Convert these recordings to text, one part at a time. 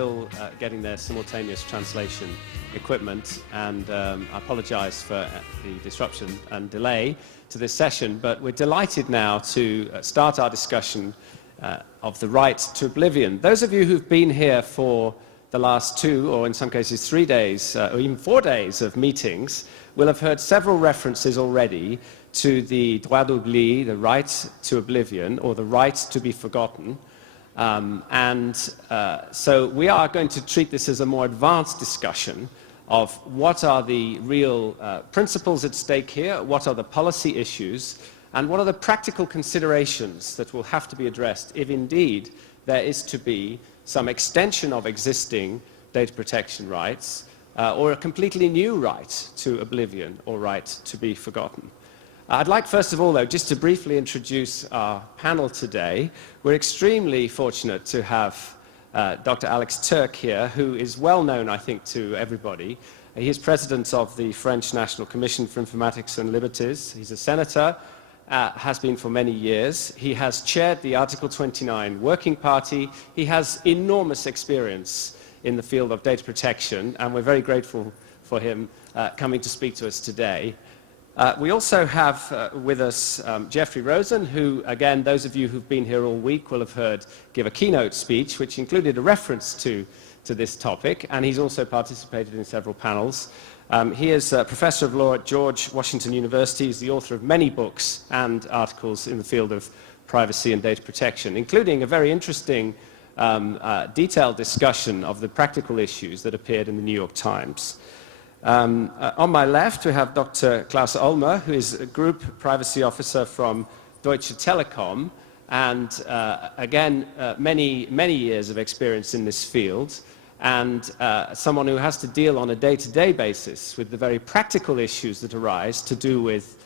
Still getting their simultaneous translation equipment, and I apologize for the disruption and delay to this session, but we're delighted now to start our discussion of the right to oblivion. Those of you who've been here for the last 2, or in some cases 3 days, or even 4 days of meetings, will have heard several references already to the droit d'oubli, the right to oblivion, or the right to be forgotten. So we are going to treat this as a more advanced discussion of what are the real principles at stake here, what are the policy issues, and what are the practical considerations that will have to be addressed if indeed there is to be some extension of existing data protection rights or a completely new right to oblivion or right to be forgotten. I'd like, first of all, though, just to briefly introduce our panel today. We're extremely fortunate to have Dr. Alex Turk here, who is well known, I think, to everybody. He is president of the French National Commission for Informatics and Liberties. He's a senator, has been for many years. He has chaired the Article 29 Working Party. He has enormous experience in the field of data protection, and we're very grateful for him coming to speak to us today. We also have with us Jeffrey Rosen, who, again, those of you who've been here all week will have heard give a keynote speech, which included a reference to this topic, and he's also participated in several panels. He is a professor of law at George Washington University. He's the author of many books and articles in the field of privacy and data protection, including a very interesting detailed discussion of the practical issues that appeared in the New York Times. On my left, we have Dr. Klaus Ulmer, who is a Group Privacy Officer from Deutsche Telekom, and again, many years of experience in this field, and someone who has to deal on a day-to-day basis with the very practical issues that arise to do with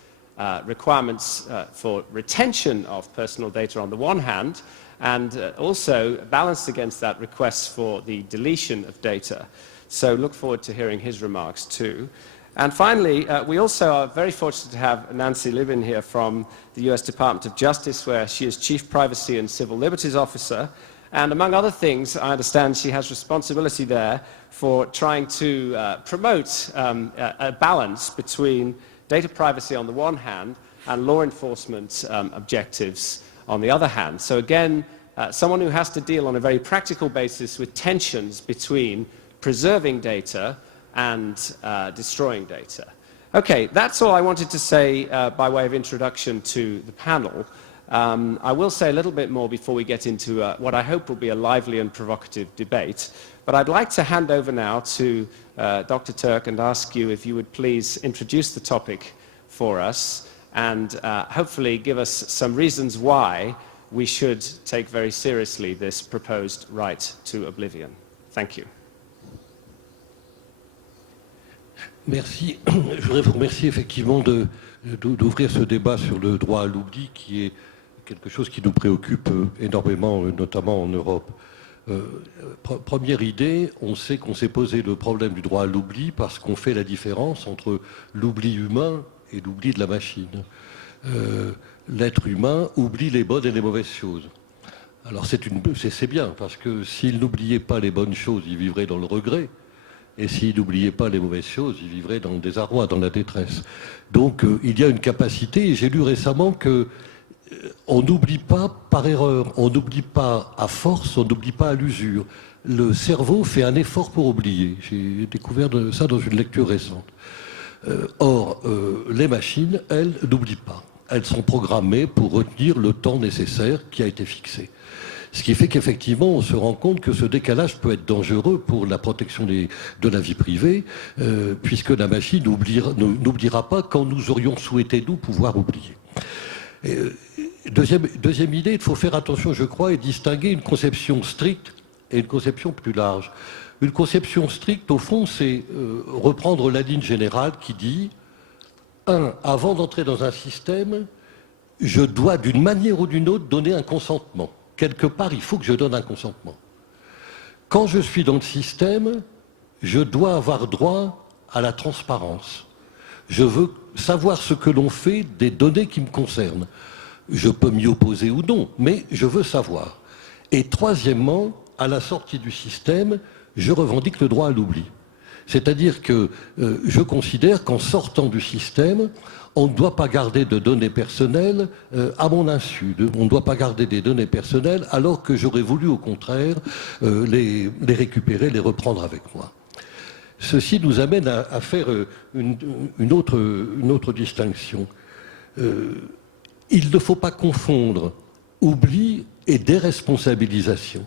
requirements for retention of personal data on the one hand, and also balanced against that requests for the deletion of data. So look forward to hearing his remarks too. And finally, we also are very fortunate to have Nancy Libin here from the US Department of Justice, where she is Chief Privacy and Civil Liberties Officer. And among other things, I understand she has responsibility there for trying to promote a balance between data privacy on the one hand and law enforcement objectives on the other hand. So again, someone who has to deal on a very practical basis with tensions between preserving data and destroying data. Okay, that's all I wanted to say by way of introduction to the panel. I will say a little bit more before we get into what I hope will be a lively and provocative debate. But I'd like to hand over now to Dr. Turk and ask you if you would please introduce the topic for us and hopefully give us some reasons why we should take very seriously this proposed right to oblivion. Thank you. Merci. Je voudrais vous remercier effectivement d'ouvrir ce débat sur le droit à l'oubli, qui est quelque chose qui nous préoccupe énormément, notamment en Europe. Première idée, on sait qu'on s'est posé le problème du droit à l'oubli parce qu'on fait la différence entre l'oubli humain et l'oubli de la machine. L'être humain oublie les bonnes et les mauvaises choses. Alors c'est bien, parce que s'il n'oubliait pas les bonnes choses, il vivrait dans le regret. Et s'il n'oubliait pas les mauvaises choses, il vivrait dans le désarroi, dans la détresse. Donc il y a une capacité, et j'ai lu récemment que on n'oublie pas par erreur, on n'oublie pas à force, on n'oublie pas à l'usure. Le cerveau fait un effort pour oublier. J'ai découvert ça dans une lecture récente. Or, les machines, elles, n'oublient pas. Elles sont programmées pour retenir le temps nécessaire qui a été fixé. Ce qui fait qu'effectivement, on se rend compte que ce décalage peut être dangereux pour la protection de la vie privée, puisque la machine n'oubliera pas quand nous aurions souhaité, nous, pouvoir oublier. Deuxième idée, il faut faire attention, je crois, et distinguer une conception stricte et une conception plus large. Une conception stricte, au fond, c'est reprendre la ligne générale qui dit avant d'entrer dans un système, je dois, d'une manière ou d'une autre, donner un consentement. Quelque part, il faut que je donne un consentement. Quand je suis dans le système, je dois avoir droit à la transparence. Je veux savoir ce que l'on fait des données qui me concernent. Je peux m'y opposer ou non, mais je veux savoir. Et troisièmement, à la sortie du système, je revendique le droit à l'oubli. C'est-à-dire que je considère qu'en sortant du système, on ne doit pas garder de données personnelles à mon insu. On ne doit pas garder des données personnelles alors que j'aurais voulu au contraire les récupérer, les reprendre avec moi. Ceci nous amène à faire une autre distinction. Il ne faut pas confondre oubli et déresponsabilisation.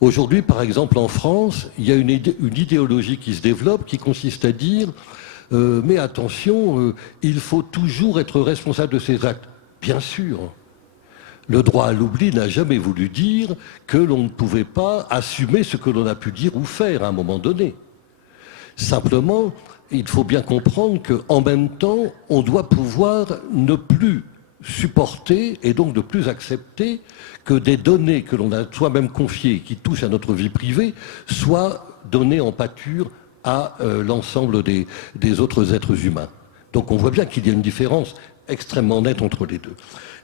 Aujourd'hui, par exemple, en France, il y a une idéologie qui se développe qui consiste à dire mais attention, il faut toujours être responsable de ses actes. Bien sûr, le droit à l'oubli n'a jamais voulu dire que l'on ne pouvait pas assumer ce que l'on a pu dire ou faire à un moment donné. Simplement, il faut bien comprendre qu'en même temps, on doit pouvoir ne plus supporter et donc ne plus accepter que des données que l'on a soi-même confiées qui touchent à notre vie privée soient données en pâture à l'ensemble des autres êtres humains. Donc on voit bien qu'il y a une différence extrêmement nette entre les deux.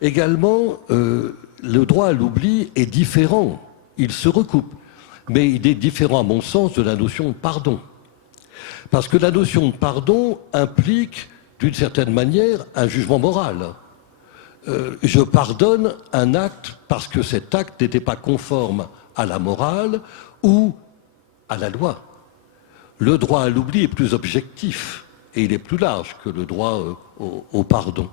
Également, le droit à l'oubli est différent, il se recoupe, mais il est différent à mon sens de la notion de pardon. Parce que la notion de pardon implique, d'une certaine manière, un jugement moral. Je pardonne un acte parce que cet acte n'était pas conforme à la morale ou à la loi. Le droit à l'oubli est plus objectif et il est plus large que le droit au pardon.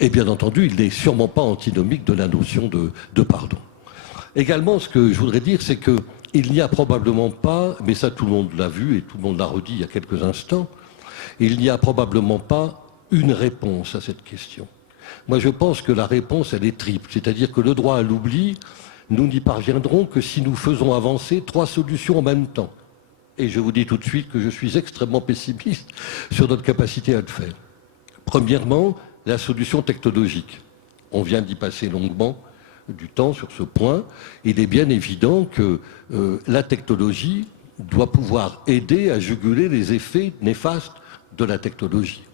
Et bien entendu, il n'est sûrement pas antinomique de la notion de pardon. Également, ce que je voudrais dire, c'est qu'il n'y a probablement pas, mais ça tout le monde l'a vu et tout le monde l'a redit il y a quelques instants, il n'y a probablement pas une réponse à cette question. Moi, je pense que la réponse, elle est triple. C'est-à-dire que le droit à l'oubli, nous n'y parviendrons que si nous faisons avancer 3 solutions en même temps. Et je vous dis tout de suite que je suis extrêmement pessimiste sur notre capacité à le faire. Premièrement, la solution technologique. On vient d'y passer longuement du temps sur ce point. Il est bien évident que la technologie doit pouvoir aider à juguler les effets néfastes de la technologie.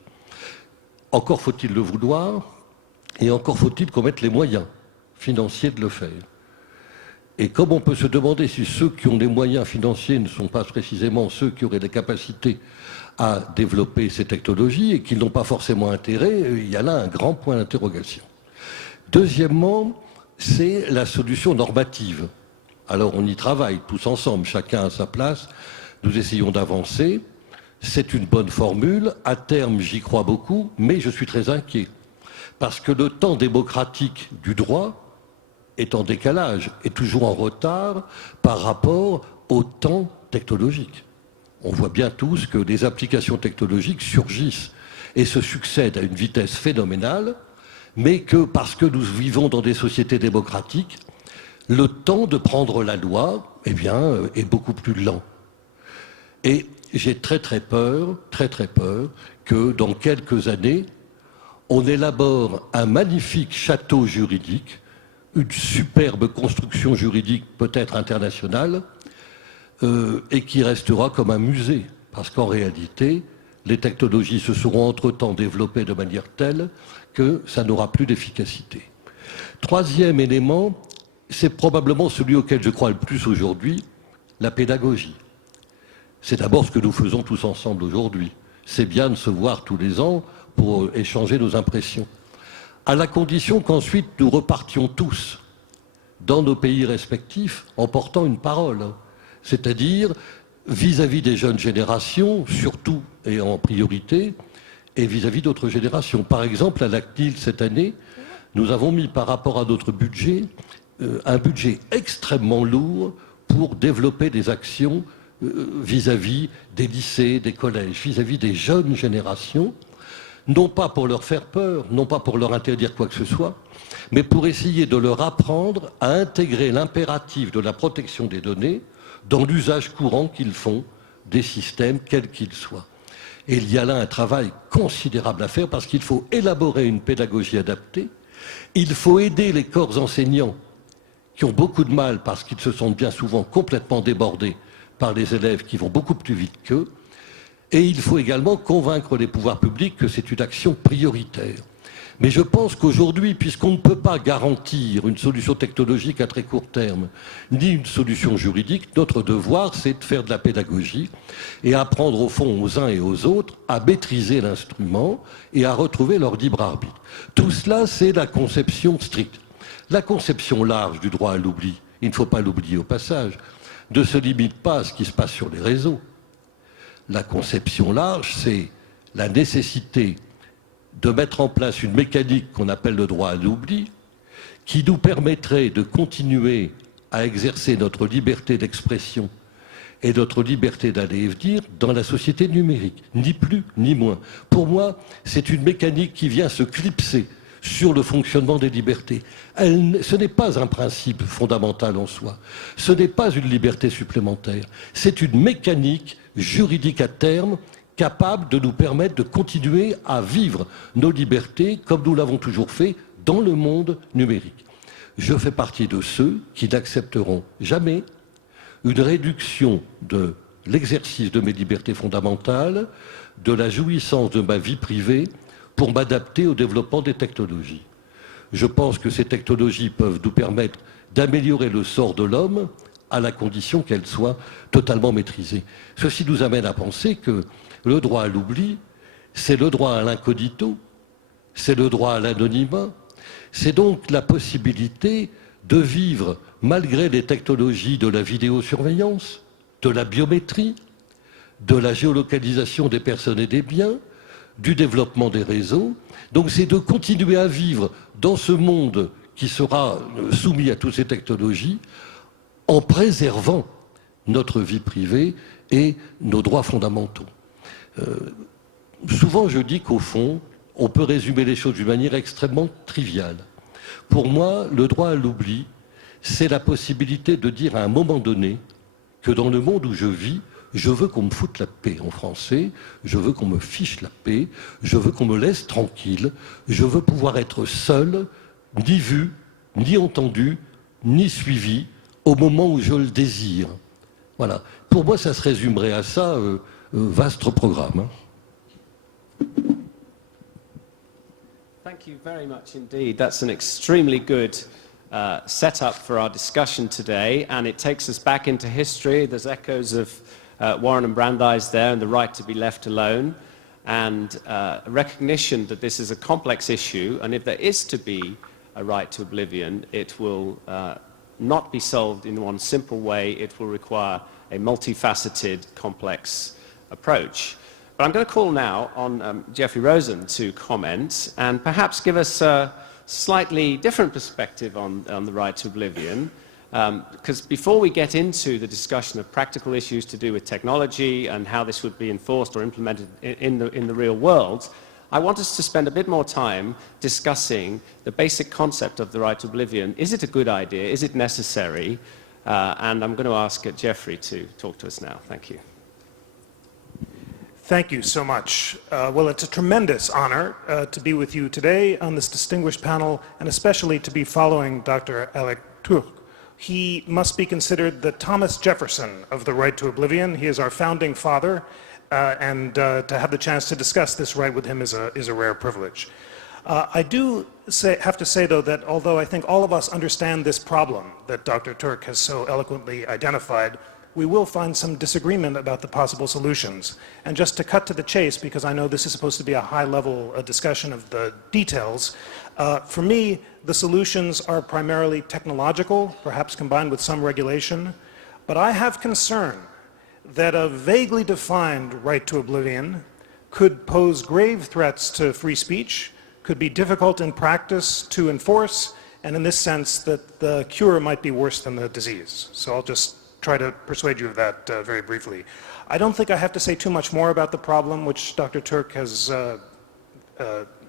Encore faut-il le vouloir, et encore faut-il qu'on mette les moyens financiers de le faire. Et comme on peut se demander si ceux qui ont les moyens financiers ne sont pas précisément ceux qui auraient les capacités à développer ces technologies et qui n'ont pas forcément intérêt, il y a là un grand point d'interrogation. Deuxièmement, c'est la solution normative. Alors on y travaille tous ensemble, chacun à sa place, nous essayons d'avancer. C'est une bonne formule, à terme j'y crois beaucoup, mais je suis très inquiet. Parce que le temps démocratique du droit est en décalage, est toujours en retard par rapport au temps technologique. On voit bien tous que les applications technologiques surgissent et se succèdent à une vitesse phénoménale, mais que parce que nous vivons dans des sociétés démocratiques, le temps de prendre la loi, eh bien, est beaucoup plus lent. Et j'ai très peur que dans quelques années, on élabore un magnifique château juridique, une superbe construction juridique peut-être internationale, et qui restera comme un musée. Parce qu'en réalité, les technologies se seront entre-temps développées de manière telle que ça n'aura plus d'efficacité. Troisième élément, c'est probablement celui auquel je crois le plus aujourd'hui, la pédagogie. C'est d'abord ce que nous faisons tous ensemble aujourd'hui. C'est bien de se voir tous les ans pour échanger nos impressions. À la condition qu'ensuite nous repartions tous dans nos pays respectifs en portant une parole. C'est-à-dire vis-à-vis des jeunes générations, surtout et en priorité, et vis-à-vis d'autres générations. Par exemple, à la CNIL cette année, nous avons mis par rapport à notre budget, un budget extrêmement lourd pour développer des actions vis-à-vis des lycées, des collèges, vis-à-vis des jeunes générations, non pas pour leur faire peur, non pas pour leur interdire quoi que ce soit, mais pour essayer de leur apprendre à intégrer l'impératif de la protection des données dans l'usage courant qu'ils font des systèmes, quels qu'ils soient. Et il y a là un travail considérable à faire parce qu'il faut élaborer une pédagogie adaptée, il faut aider les corps enseignants qui ont beaucoup de mal parce qu'ils se sentent bien souvent complètement débordés par les élèves qui vont beaucoup plus vite qu'eux, et il faut également convaincre les pouvoirs publics que c'est une action prioritaire. Mais je pense qu'aujourd'hui, puisqu'on ne peut pas garantir une solution technologique à très court terme, ni une solution juridique, notre devoir, c'est de faire de la pédagogie et apprendre au fond aux uns et aux autres à maîtriser l'instrument et à retrouver leur libre arbitre. Tout cela, c'est la conception stricte. La conception large du droit à l'oubli, il ne faut pas l'oublier au passage, ne se limite pas à ce qui se passe sur les réseaux. La conception large, c'est la nécessité de mettre en place une mécanique qu'on appelle le droit à l'oubli, qui nous permettrait de continuer à exercer notre liberté d'expression et notre liberté d'aller et venir dans la société numérique, ni plus ni moins. Pour moi, c'est une mécanique qui vient se clipser sur le fonctionnement des libertés. Ce n'est pas un principe fondamental en soi, ce n'est pas une liberté supplémentaire, c'est une mécanique juridique à terme capable de nous permettre de continuer à vivre nos libertés comme nous l'avons toujours fait dans le monde numérique. Je fais partie de ceux qui n'accepteront jamais une réduction de l'exercice de mes libertés fondamentales, de la jouissance de ma vie privée pour m'adapter au développement des technologies. Je pense que ces technologies peuvent nous permettre d'améliorer le sort de l'homme à la condition qu'elles soient totalement maîtrisées. Ceci nous amène à penser que le droit à l'oubli, c'est le droit à l'incognito, c'est le droit à l'anonymat, c'est donc la possibilité de vivre, malgré les technologies de la vidéosurveillance, de la biométrie, de la géolocalisation des personnes et des biens, du développement des réseaux. Donc c'est de continuer à vivre dans ce monde qui sera soumis à toutes ces technologies en préservant notre vie privée et nos droits fondamentaux. Souvent, je dis qu'au fond, on peut résumer les choses d'une manière extrêmement triviale. Pour moi, le droit à l'oubli, c'est la possibilité de dire à un moment donné que dans le monde où je vis, je veux qu'on me foute la paix. En français, je veux qu'on me fiche la paix, je veux qu'on me laisse tranquille, je veux pouvoir être seul, ni vu, ni entendu, ni suivi, au moment où je le désire. Voilà. Pour moi, ça se résumerait à ça, vaste programme. Thank you very much indeed. That's an extremely good setup for our discussion today, and it takes us back into history. There's echoes of Warren and Brandeis there, and the right to be left alone, and a recognition that this is a complex issue, and if there is to be a right to oblivion, it will not be solved in one simple way. It will require a multifaceted, complex approach. But I'm going to call now on Jeffrey Rosen to comment and perhaps give us a slightly different perspective on the right to oblivion. Because before we get into the discussion of practical issues to do with technology and how this would be enforced or implemented in the real world, I want us to spend a bit more time discussing the basic concept of the right to oblivion. Is it a good idea? Is it necessary? And I'm going to ask Jeffrey to talk to us now. Thank you. Thank you so much. Well, it's a tremendous honor to be with you today on this distinguished panel, and especially to be following Dr. Alec Turk. He must be considered the Thomas Jefferson of the right to oblivion. He is our founding father, and to have the chance to discuss this right with him is a rare privilege. I do have to say, though, that although I think all of us understand this problem that Dr. Turk has so eloquently identified, we will find some disagreement about the possible solutions. And just to cut to the chase, because I know this is supposed to be a high-level discussion of the details, for me, the solutions are primarily technological, perhaps combined with some regulation. But I have concern that a vaguely defined right to oblivion could pose grave threats to free speech, could be difficult in practice to enforce, and in this sense that the cure might be worse than the disease. So I'll just try to persuade you of that very briefly. I don't think I have to say too much more about the problem which Dr. Turk has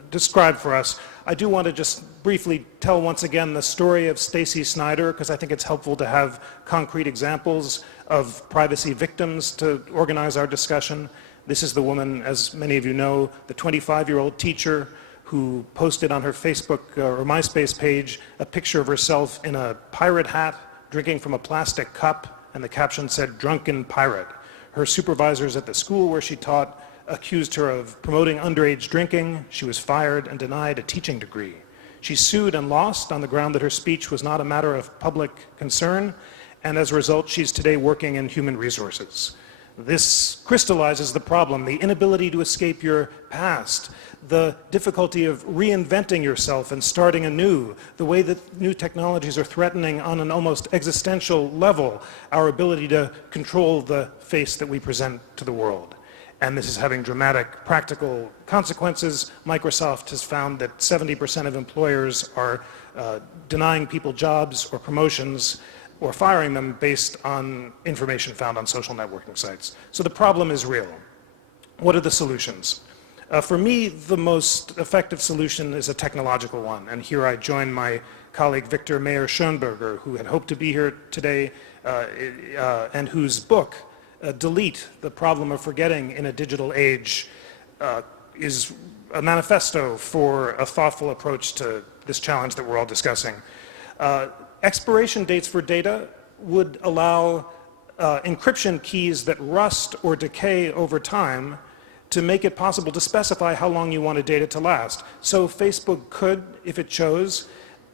described for us. I do want to just briefly tell once again the story of Stacy Snyder, because I think it's helpful to have concrete examples of privacy victims to organize our discussion. This is the woman, as many of you know, the 25-year-old teacher who posted on her Facebook or MySpace page a picture of herself in a pirate hat, drinking from a plastic cup, and the caption said, "Drunken Pirate." Her supervisors at the school where she taught accused her of promoting underage drinking. She was fired and denied a teaching degree. She sued and lost on the ground that her speech was not a matter of public concern, and as a result, she's today working in human resources. This crystallizes the problem, the inability to escape your past, the difficulty of reinventing yourself and starting anew, the way that new technologies are threatening on an almost existential level our ability to control the face that we present to the world. And this is having dramatic practical consequences. Microsoft has found that 70% of employers are denying people jobs or promotions or firing them based on information found on social networking sites. So the problem is real. What are the solutions? For me, the most effective solution is a technological one, and here I join my colleague Victor Mayer-Schönberger, who had hoped to be here today, and whose book, Delete, The Problem of Forgetting in a Digital Age, is a manifesto for a thoughtful approach to this challenge that we're all discussing. Expiration dates for data would allow encryption keys that rust or decay over time to make it possible to specify how long you wanted data to last. So Facebook could, if it chose,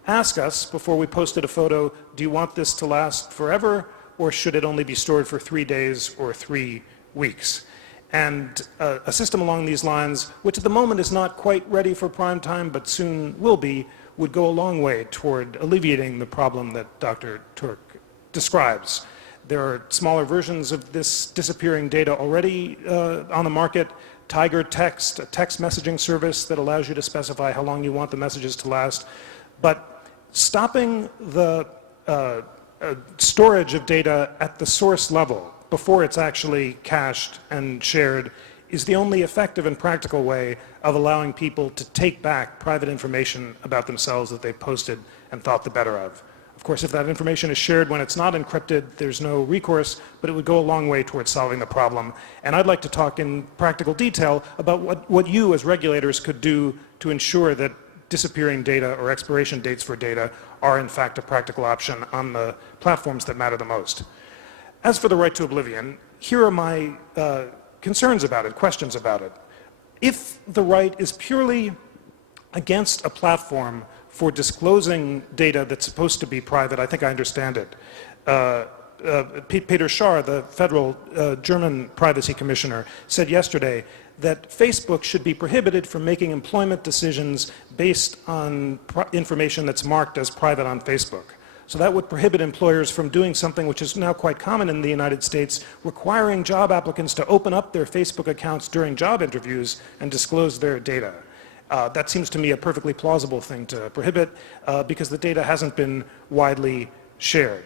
ask us before we posted a photo, do you want this to last forever, or should it only be stored for 3 days or 3 weeks? And a system along these lines, which at the moment is not quite ready for prime time, but soon will be, would go a long way toward alleviating the problem that Dr. Turk describes. There are smaller versions of this disappearing data already on the market. Tiger Text, a text messaging service that allows you to specify how long you want the messages to last. But stopping the storage of data at the source level before it's actually cached and shared is the only effective and practical way of allowing people to take back private information about themselves that they posted and thought the better of. Of course, if that information is shared when it's not encrypted, there's no recourse, but it would go a long way towards solving the problem. And I'd like to talk in practical detail about what you as regulators could do to ensure that disappearing data or expiration dates for data are in fact a practical option on the platforms that matter the most. As for the right to oblivion, here are my concerns about it, questions about it. If the right is purely against a platform for disclosing data that's supposed to be private, I think I understand it. Peter Schaar, the federal German privacy commissioner, said yesterday that Facebook should be prohibited from making employment decisions based on information that's marked as private on Facebook. So that would prohibit employers from doing something which is now quite common in the United States, requiring job applicants to open up their Facebook accounts during job interviews and disclose their data. That seems to me a perfectly plausible thing to prohibit because the data hasn't been widely shared.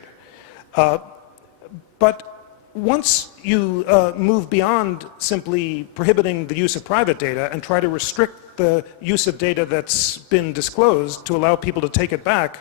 But once you move beyond simply prohibiting the use of private data and try to restrict the use of data that's been disclosed to allow people to take it back,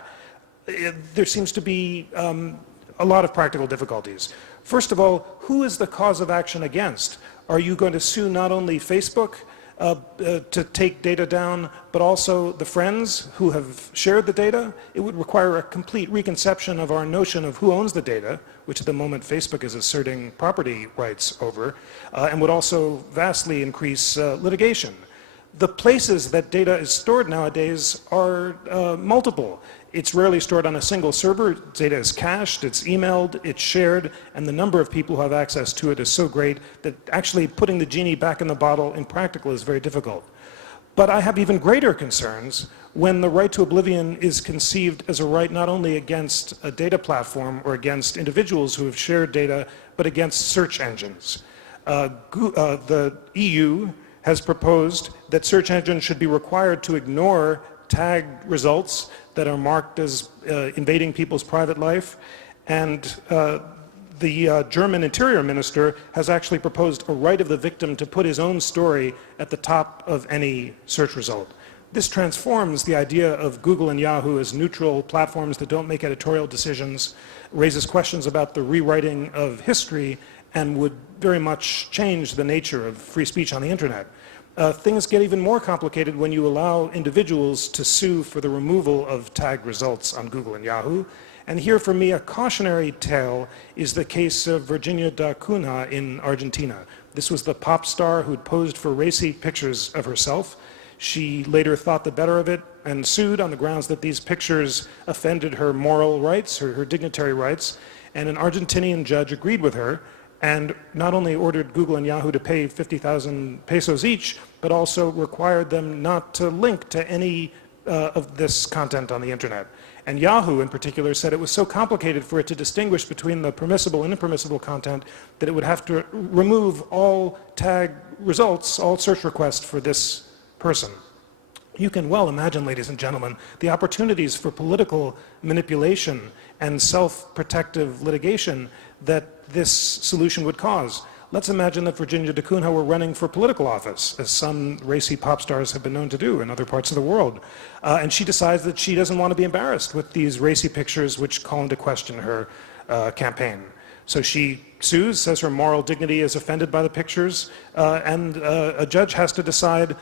there seems to be a lot of practical difficulties. First of all, who is the cause of action against? Are you going to sue not only Facebook to take data down, but also the friends who have shared the data? It would require a complete reconception of our notion of who owns the data, which at the moment Facebook is asserting property rights over, and would also vastly increase litigation. The places that data is stored nowadays are multiple. It's rarely stored on a single server. Data is cached, it's emailed, it's shared, and the number of people who have access to it is so great that actually putting the genie back in the bottle in practical is very difficult. But I have even greater concerns when the right to oblivion is conceived as a right not only against a data platform or against individuals who have shared data, but against search engines. The EU has proposed that search engines should be required to ignore tagged results that are marked as invading people's private life, and the German Interior Minister has actually proposed a right of the victim to put his own story at the top of any search result. This transforms the idea of Google and Yahoo as neutral platforms that don't make editorial decisions, raises questions about the rewriting of history, and would very much change the nature of free speech on the internet. Things get even more complicated when you allow individuals to sue for the removal of tagged results on Google and Yahoo. And here, for me, a cautionary tale is the case of Virginia da Cunha in Argentina. This was the pop star who'd posed for racy pictures of herself. She later thought the better of it and sued on the grounds that these pictures offended her moral rights, her dignitary rights, and an Argentinian judge agreed with her and not only ordered Google and Yahoo to pay 50,000 pesos each, but also required them not to link to any of this content on the internet. And Yahoo in particular said it was so complicated for it to distinguish between the permissible and impermissible content that it would have to remove all tag results, all search requests for this person. You can well imagine, ladies and gentlemen, the opportunities for political manipulation and self-protective litigation that this solution would cause. Let's imagine that Virginia da Cunha were running for political office, as some racy pop stars have been known to do in other parts of the world. And she decides that she doesn't want to be embarrassed with these racy pictures which call into question her campaign. So she sues, says her moral dignity is offended by the pictures, and a judge has to decide,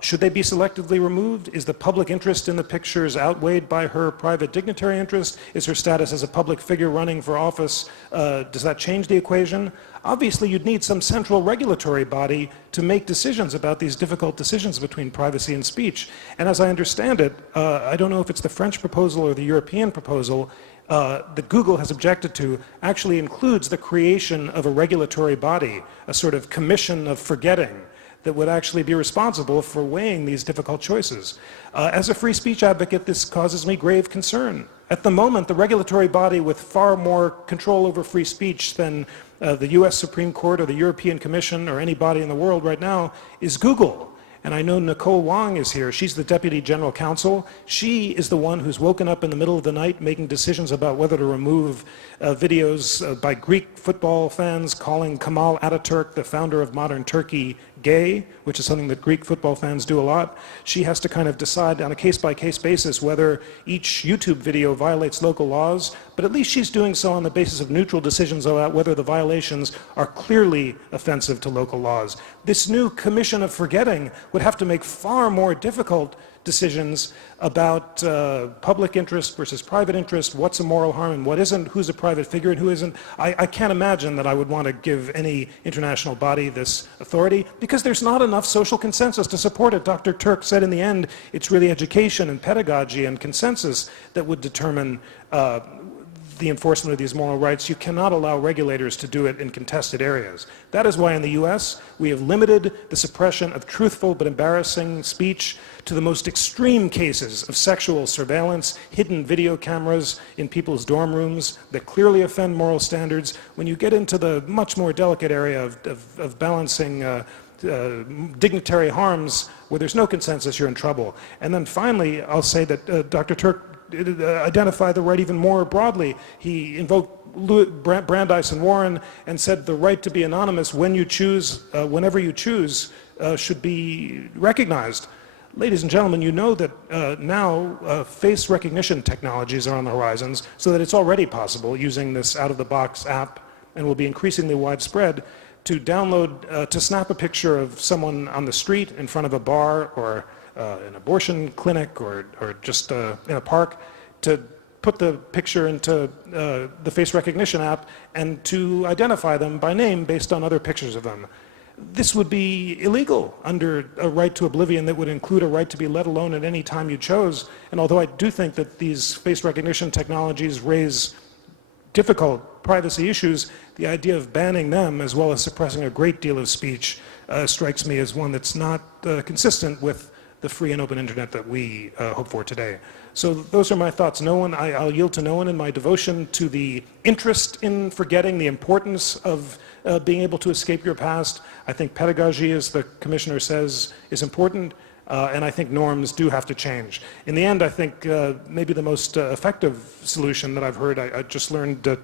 should they be selectively removed? Is the public interest in the pictures outweighed by her private dignitary interest? Is her status as a public figure running for office, does that change the equation? Obviously, you'd need some central regulatory body to make decisions about these difficult decisions between privacy and speech. And as I understand it, I don't know if it's the French proposal or the European proposal that Google has objected to actually includes the creation of a regulatory body, a sort of commission of forgetting, that would actually be responsible for weighing these difficult choices. As a free speech advocate, this causes me grave concern. At the moment, the regulatory body with far more control over free speech than the US Supreme Court or the European Commission or any body in the world right now is Google. And I know Nicole Wong is here. She's the Deputy General Counsel. She is the one who's woken up in the middle of the night making decisions about whether to remove videos by Greek football fans calling Kemal Ataturk, the founder of modern Turkey, gay, which is something that Greek football fans do a lot. She has to kind of decide on a case-by-case basis whether each YouTube video violates local laws, but at least she's doing so on the basis of neutral decisions about whether the violations are clearly offensive to local laws. This new commission of forgetting would have to make far more difficult decisions about public interest versus private interest, what's a moral harm and what isn't, who's a private figure and who isn't. I can't imagine that I would want to give any international body this authority because there's not enough social consensus to support it. Dr. Turk said in the end, it's really education and pedagogy and consensus that would determine the enforcement of these moral rights. You cannot allow regulators to do it in contested areas. That is why in the US, we have limited the suppression of truthful but embarrassing speech to the most extreme cases of sexual surveillance, hidden video cameras in people's dorm rooms that clearly offend moral standards. When you get into the much more delicate area of balancing dignitary harms where there's no consensus, you're in trouble. And then finally, I'll say that Dr. Turk identified the right even more broadly. He invoked Brandeis and Warren and said the right to be anonymous when you choose, whenever you choose, should be recognized. Ladies and gentlemen, you know that now face recognition technologies are on the horizons, so that it's already possible using this out-of-the-box app, and will be increasingly widespread, to download, to snap a picture of someone on the street in front of a bar or an abortion clinic or just in a park, to put the picture into the face recognition app and to identify them by name based on other pictures of them. This would be illegal under a right to oblivion that would include a right to be let alone at any time you chose. And although I do think that these face recognition technologies raise difficult privacy issues, the idea of banning them as well as suppressing a great deal of speech strikes me as one that's not consistent with the free and open internet that we hope for today. So those are my thoughts. I'll yield to no one in my devotion to the interest in forgetting, the importance of being able to escape your past. I think pedagogy, as the commissioner says, is important, and I think norms do have to change. In the end, I think maybe the most effective solution that I've heard, I just learned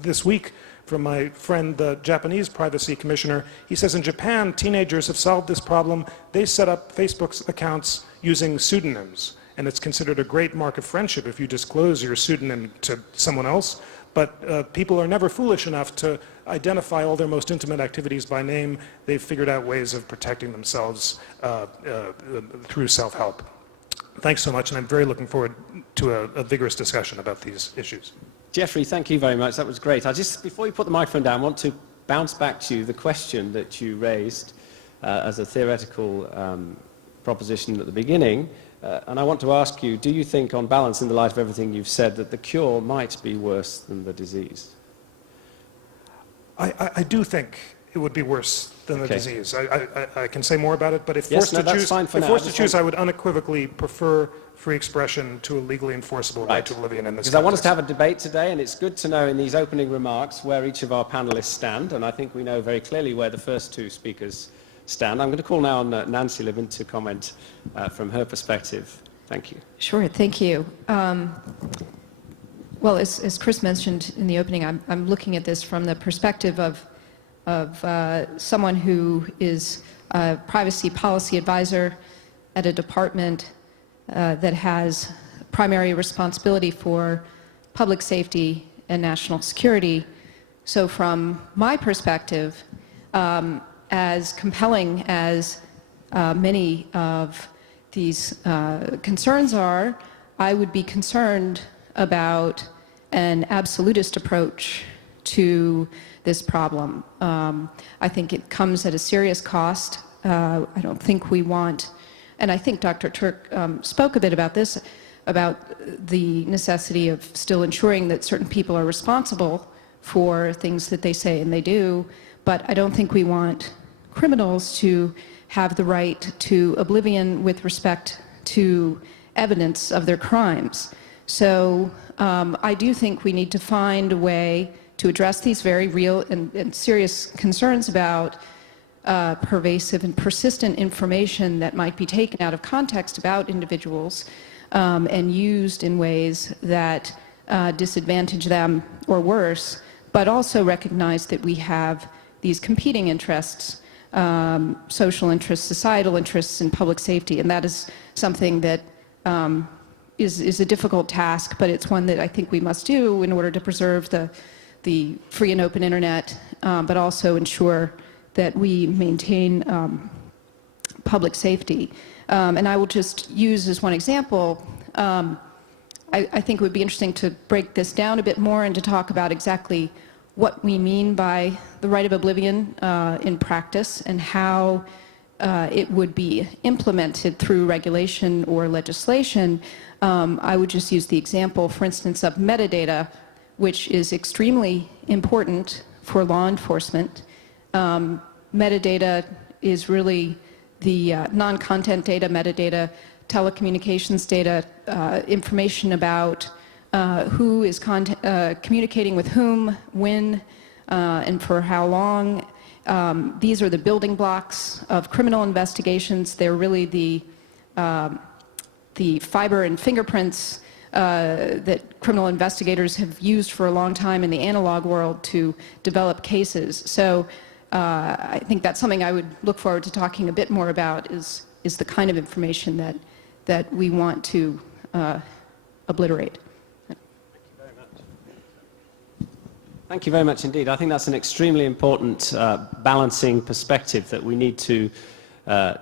this week from my friend, the Japanese privacy commissioner. He says in Japan, teenagers have solved this problem. They set up Facebook's accounts using pseudonyms, and it's considered a great mark of friendship if you disclose your pseudonym to someone else. But people are never foolish enough to identify all their most intimate activities by name. They've figured out ways of protecting themselves through self-help. Thanks so much, and I'm very looking forward to a vigorous discussion about these issues. Jeffrey, thank you very much. That was great. Before you put the microphone down, I want to bounce back to the question that you raised as a theoretical proposition at the beginning. And I want to ask you, do you think, on balance, in the light of everything you've said, that the cure might be worse than the disease? I do think it would be worse than the disease. I can say more about it, but if forced to choose, I would unequivocally prefer free expression to a legally enforceable right to oblivion in this context. Because I want us to have a debate today, and it's good to know in these opening remarks where each of our panelists stand, and I think we know very clearly where the first two speakers stand. I'm going to call now on Nancy Liven to comment from her perspective. Thank you. Sure, thank you. Well, as Chris mentioned in the opening, I'm looking at this from the perspective of someone who is a privacy policy advisor at a department that has primary responsibility for public safety and national security. So from my perspective, as compelling as many of these concerns are, I would be concerned about an absolutist approach to this problem. I think it comes at a serious cost. I don't think we want, and I think Dr. Turk spoke a bit about this, about the necessity of still ensuring that certain people are responsible for things that they say and they do, but I don't think we want criminals to have the right to oblivion with respect to evidence of their crimes. So I do think we need to find a way to address these very real and serious concerns about pervasive and persistent information that might be taken out of context about individuals and used in ways that disadvantage them or worse, but also recognize that we have these competing interests, social interests, societal interests, and public safety, and that is something that is a difficult task, but it's one that I think we must do in order to preserve the free and open internet, but also ensure that we maintain public safety. And I will just use as one example, I think it would be interesting to break this down a bit more and to talk about exactly what we mean by the right of oblivion in practice and how it would be implemented through regulation or legislation. I would just use the example, for instance, of metadata, which is extremely important for law enforcement. Metadata is really the non-content data, metadata, telecommunications data, information about who is communicating with whom, when, and for how long. These are the building blocks of criminal investigations. They're really the fiber and fingerprints that criminal investigators have used for a long time in the analog world to develop cases. So I think that's something I would look forward to talking a bit more about is the kind of information that we want to obliterate. Thank you very much indeed. I think that's an extremely important balancing perspective that we need to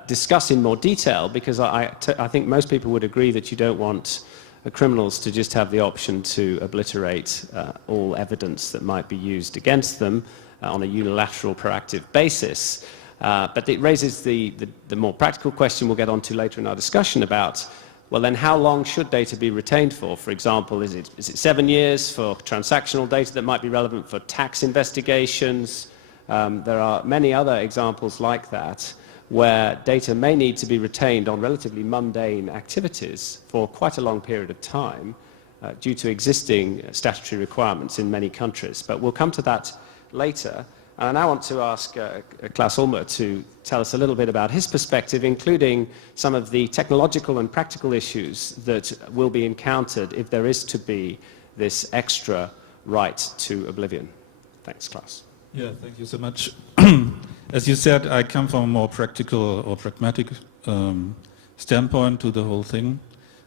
discuss in more detail, because I think most people would agree that you don't want criminals to just have the option to obliterate all evidence that might be used against them on a unilateral, proactive basis. But it raises the more practical question we'll get onto later in our discussion about, well, then how long should data be retained for? For example, is it 7 years for transactional data that might be relevant for tax investigations? There are many other examples like that where data may need to be retained on relatively mundane activities for quite a long period of time due to existing statutory requirements in many countries. But we'll come to that later. And I now want to ask Klaus Ulmer to tell us a little bit about his perspective, including some of the technological and practical issues that will be encountered if there is to be this extra right to oblivion. Thanks, Klaus. Yeah, thank you so much. As you said, I come from a more practical or pragmatic standpoint to the whole thing.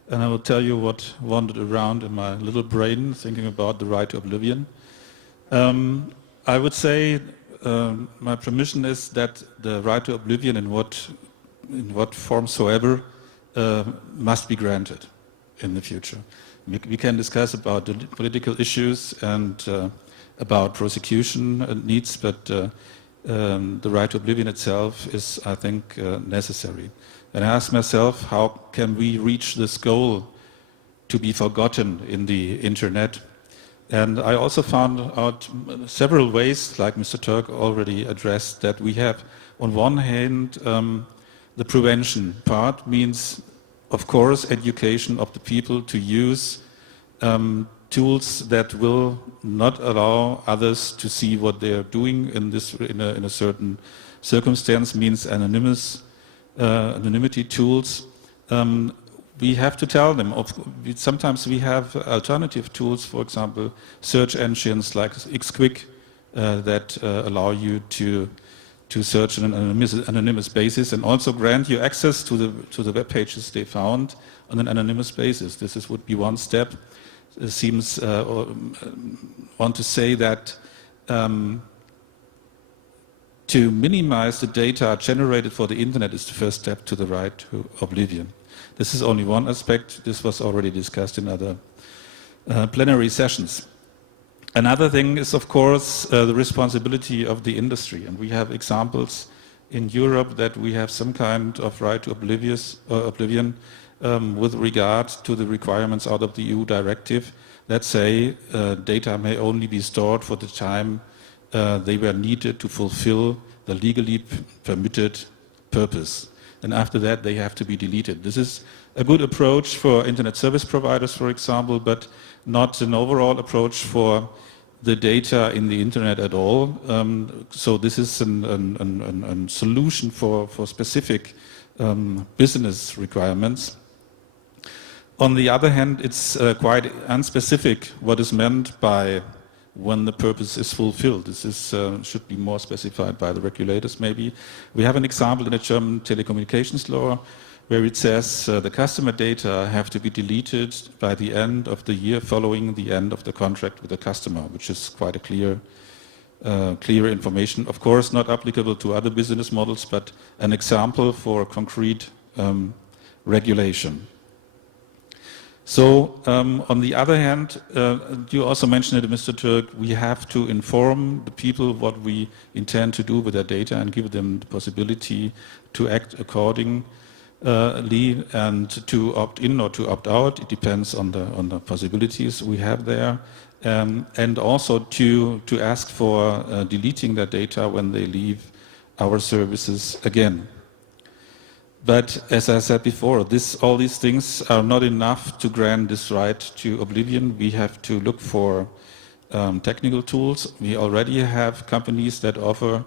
And I will tell you what wandered around in my little brain thinking about the right to oblivion. I would say my permission is that the right to oblivion in what form soever must be granted in the future. We can discuss about the political issues and about prosecution needs, but the right to oblivion itself is, I think, necessary. And I ask myself, how can we reach this goal to be forgotten in the internet? And I also found out several ways, like Mr. Turk already addressed, that we have, on one hand, the prevention part means, of course, education of the people to use tools that will not allow others to see what they are doing in a certain circumstance, means anonymity tools. We have to tell them. Sometimes we have alternative tools, for example, search engines like XQuick that allow you to search on an anonymous basis and also grant you access to the web pages they found on an anonymous basis. This would be one step. It seems want to say that to minimize the data generated for the internet is the first step to the right to oblivion. This is only one aspect. This was already discussed in other plenary sessions. Another thing is, of course, the responsibility of the industry. And we have examples in Europe that we have some kind of right to oblivion with regard to the requirements out of the EU directive that say data may only be stored for the time they were needed to fulfill the legally permitted purpose. And after that, they have to be deleted. This is a good approach for internet service providers, for example, but not an overall approach for the data in the internet at all. So this is a solution for specific business requirements. On the other hand, it's quite unspecific what is meant by when the purpose is fulfilled. This is, should be more specified by the regulators maybe. We have an example in the German telecommunications law where it says the customer data have to be deleted by the end of the year following the end of the contract with the customer, which is quite a clear information. Of course, not applicable to other business models, but an example for concrete regulation. So, on the other hand, you also mentioned it, Mr. Turk, we have to inform the people what we intend to do with their data and give them the possibility to act accordingly and to opt in or to opt out. It depends on the possibilities we have there. And also to ask for deleting their data when they leave our services again. But as I said before, all these things are not enough to grant this right to oblivion. We have to look for technical tools. We already have companies that offer